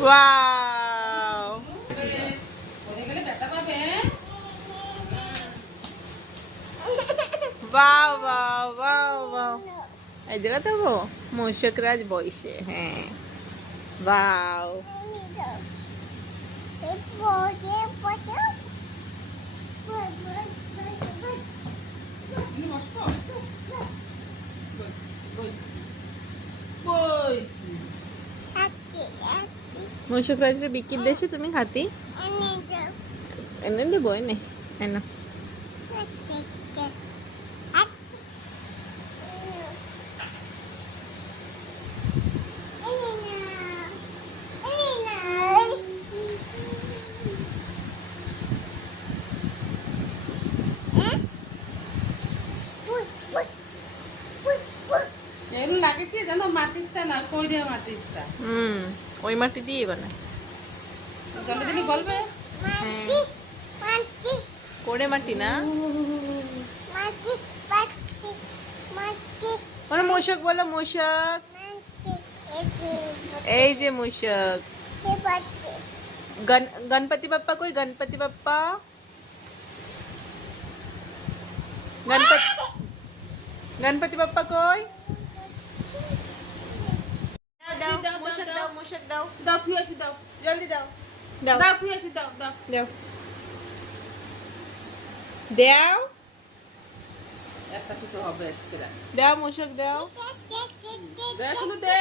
wow वाव वाव वाव वाव এই জায়গা তো মৌসুকরাজ বইছে হ্যাঁ वाव মৌসুকরাজের বিকিট দেছো তুমি খাতি এনে দেবো এনে এনে লাগে কি জানো মাটিরটা না কইরে মাটিরটা ওই মাটি দিয়ে বানায় জলে দিলে গলবে কোড়ে মাটি না মানে মূষক বলো মূষক এই যে মূষক गणपति बप्पा कोई गणपति बप्पा गणपति बप्पा कोई दाओ मूषक दाओ দাও তুই আসি দাও जल्दी दाओ দাও তুই আসি দাও দাও दाओ दाओ একটা কিছু হবে এক্সট্রা दाओ मूषक दाओ দে শুধু দে